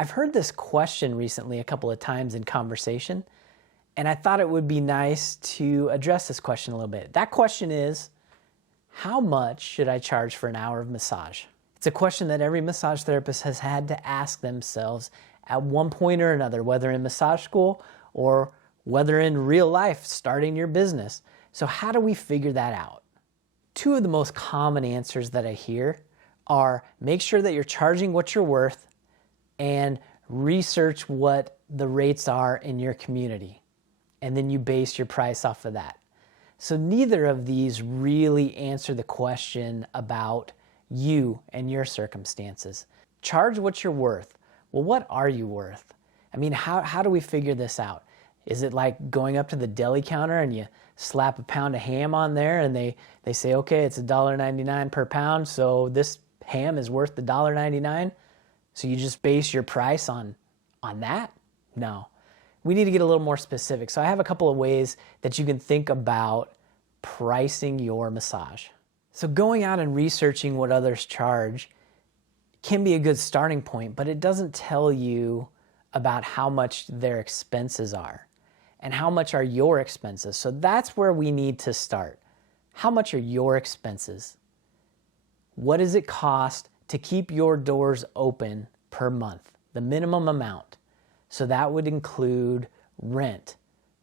I've heard this question recently a couple of times in conversation, and I thought it would be nice to address this question a little bit. That question is, how much should I charge for an hour of massage? It's a question that every massage therapist has had to ask themselves at one point or another, whether in massage school or whether in real life, starting your business. So how do we figure that out? Two of the most common answers that I hear are make sure that you're charging what you're worth and research what the rates are in your community. And then you base your price off of that. So neither of these really answer the question about you and your circumstances. Charge what you're worth. Well, what are you worth? I mean, how do we figure this out? Is it like going up to the deli counter and you slap a pound of ham on there and they say, okay, it's $1.99 per pound, so this ham is worth $1.99? So you just base your price on that? No. We need to get a little more specific. So I have a couple of ways that you can think about pricing your massage. So going out and researching what others charge can be a good starting point, but it doesn't tell you about how much their expenses are and how much are your expenses. So that's where we need to start. How much are your expenses? What does it cost to keep your doors open per month? The minimum amount. So that would include rent,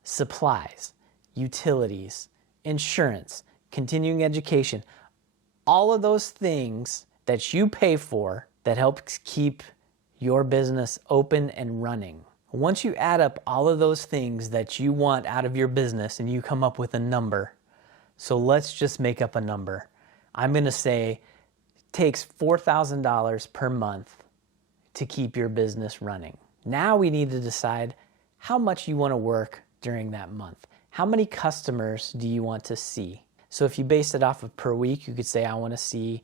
supplies, utilities, insurance, continuing education, all of those things that you pay for that helps keep your business open and running. Once you add up all of those things that you want out of your business and you come up with a number, so let's just make up a number. I'm going to say it takes $4,000 per month to keep your business running. Now we need to decide how much you want to work during that month. How many customers do you want to see? So if you based it off of per week, you could say I want to see,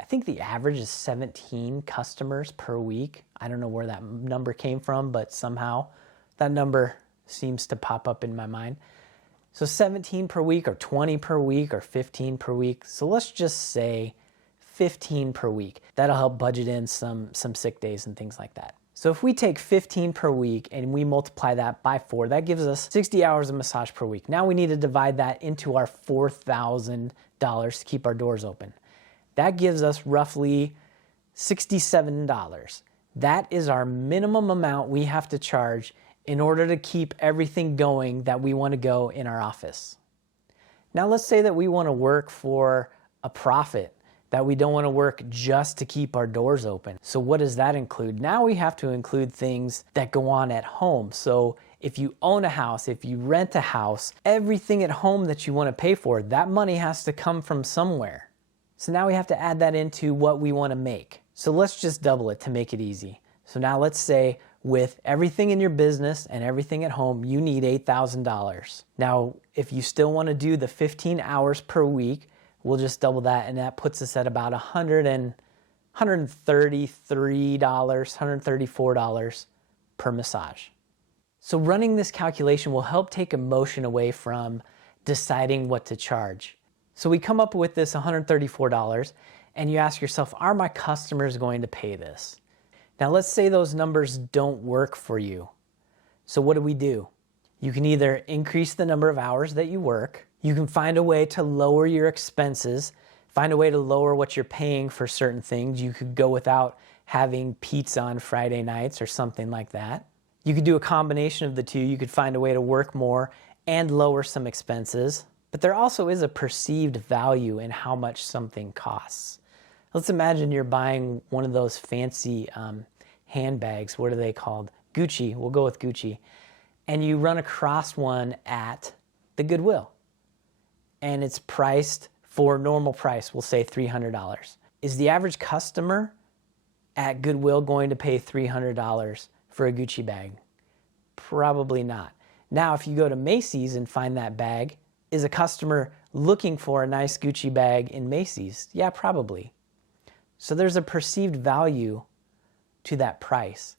I think the average is 17 customers per week. I don't know where that number came from, but somehow that number seems to pop up in my mind. So 17 per week or 20 per week or 15 per week. So let's just say 15 per week. That'll help budget in some sick days and things like that. So if we take 15 per week and we multiply that by 4, that gives us 60 hours of massage per week. Now we need to divide that into our $4,000 to keep our doors open. That gives us roughly $67. That is our minimum amount we have to charge in order to keep everything going that we want to go in our office. Now let's say that we want to work for a profit, that we don't want to work just to keep our doors open. So what does that include? Now we have to include things that go on at home. So if you own a house, if you rent a house, everything at home that you want to pay for, that money has to come from somewhere. So now we have to add that into what we want to make. So let's just double it to make it easy. So now let's say with everything in your business and everything at home, you need $8,000. Now, if you still want to do the 15 hours per week, we'll just double that, and that puts us at about $133, $134 per massage. So running this calculation will help take emotion away from deciding what to charge. So we come up with this $134, and you ask yourself, are my customers going to pay this? Now let's say those numbers don't work for you. So what do? You can either increase the number of hours that you work, you can find a way to lower your expenses, find a way to lower what you're paying for certain things. You could go without having pizza on Friday nights or something like that. You could do a combination of the two. You could find a way to work more and lower some expenses. But there also is a perceived value in how much something costs. Let's imagine you're buying one of those fancy handbags. What are they called? Gucci. We'll go with Gucci. And you run across one at the Goodwill. And it's priced for normal price, we'll say $300. Is the average customer at Goodwill going to pay $300 for a Gucci bag? Probably not. Now, if you go to Macy's and find that bag, is a customer looking for a nice Gucci bag in Macy's? Yeah, probably. So there's a perceived value to that price.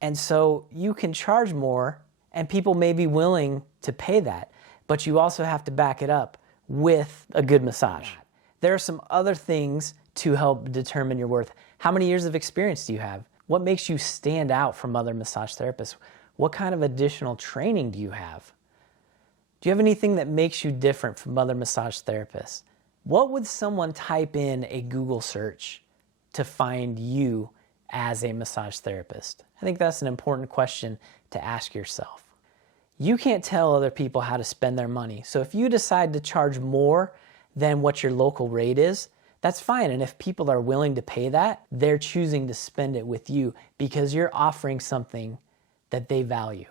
And so you can charge more and people may be willing to pay that, but you also have to back it up with a good massage. There are some other things to help determine your worth. How many years of experience do you have? What makes you stand out from other massage therapists? What kind of additional training do you have? Do you have anything that makes you different from other massage therapists? What would someone type in a Google search to find you as a massage therapist? I think that's an important question to ask yourself. You can't tell other people how to spend their money. So if you decide to charge more than what your local rate is, that's fine. And if people are willing to pay that, they're choosing to spend it with you because you're offering something that they value.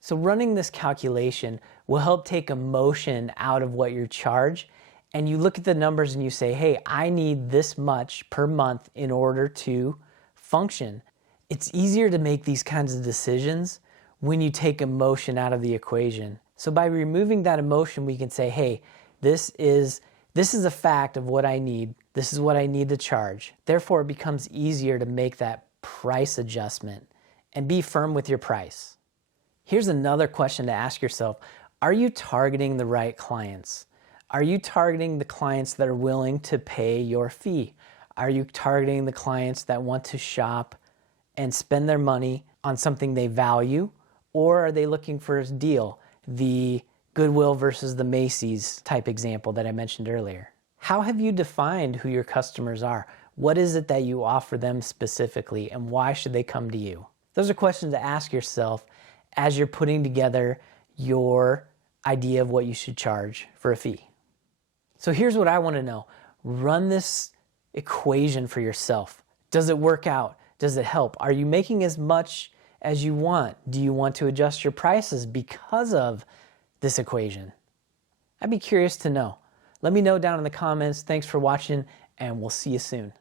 So running this calculation will help take emotion out of what you charge. And you look at the numbers and you say, hey, I need this much per month in order to function. It's easier to make these kinds of decisions when you take emotion out of the equation. So by removing that emotion, we can say, hey, this is a fact of what I need. This is what I need to charge. Therefore, it becomes easier to make that price adjustment and be firm with your price. Here's another question to ask yourself. Are you targeting the right clients? Are you targeting the clients that are willing to pay your fee? Are you targeting the clients that want to shop and spend their money on something they value? Or are they looking for a deal? The Goodwill versus the Macy's type example that I mentioned earlier. How have you defined who your customers are? What is it that you offer them specifically, and why should they come to you? Those are questions to ask yourself as you're putting together your idea of what you should charge for a fee. So here's what I want to know. Run this equation for yourself. Does it work out? Does it help? Are you making as much as you want? Do you want to adjust your prices because of this equation? I'd be curious to know. Let me know down in the comments. Thanks for watching, and we'll see you soon.